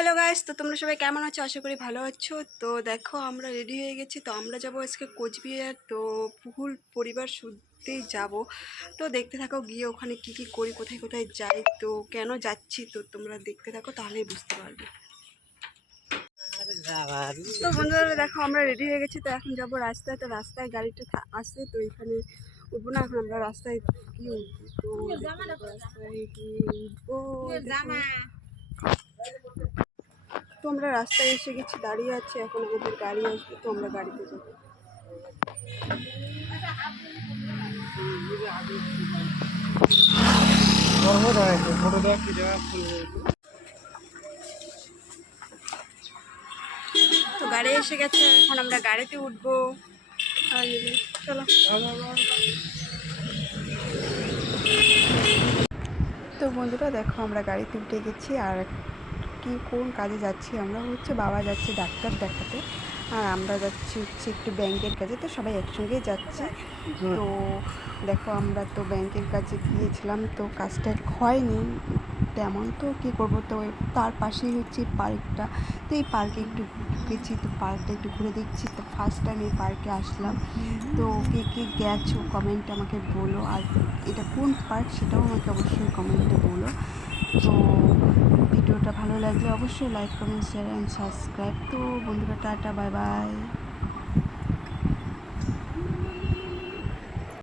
Hello guys, তো তোমরা সবাই কেমন আছো? আশা করি ভালো আছো। তো দেখো আমরা রেডি হয়ে গেছি, তো আমরা যাবো আজকে কোচবিহার। তো ফুল পরিবার শুদ্ধেই যাব। তো দেখতে থাকো গিয়ে ওখানে কি কি করি, কোথায় কোথায় যাই, তো কেন যাচ্ছি, তো তোমরা দেখতে থাকো তাহলেই বুঝতে পারবে। তো বন্ধুরা দেখো আমরা রেডি হয়ে গেছি, তো এখন যাবো রাস্তায়। তো রাস্তায় গাড়িটা আসে, তো এখানে উঠবো না, এখন আমরা রাস্তায় গিয়ে উঠবো। তো রাস্তায় গিয়ে উঠবো। তো আমরা রাস্তায় এসে গেছি, দাঁড়িয়ে আছি, এখন আমাদের গাড়ি আসবে, তো আমরা গাড়িতে যাব। তো গাড়ি এসে গেছে, এখন আমরা গাড়িতে উঠবো। চলো। তো বন্ধুরা দেখো আমরা গাড়িতে উঠে গেছি, আর কি কোন কাজে যাচ্ছি আমরা হচ্ছে বাবা যাচ্ছে ডাক্তার দেখাতে, আর আমরা যাচ্ছি হচ্ছে একটু ব্যাংকের কাজে। তো সবাই একসঙ্গেই যাচ্ছে। তো দেখো আমরা তো ব্যাংকের কাজে গিয়েছিলাম, তো কাজটা হয়নি তেমন, তো কী করবো। তো তার পাশেই হচ্ছে পার্কটা, তো এই পার্কে একটু ঢুকেছি, তো পার্কটা একটু ঘুরে দেখছি। তো ফার্স্ট টাইম এই পার্কে আসলাম। তো কে কে গেছো কমেন্টে আমাকে বলো, আর এটা কোন পার্ক সেটাও আমাকে অবশ্যই কমেন্টে বলো। তো ভিডিওটা ভালো লাগলে অবশ্যই like comment share and subscribe. তো বন্ধুরা টাটা, বাই বাই।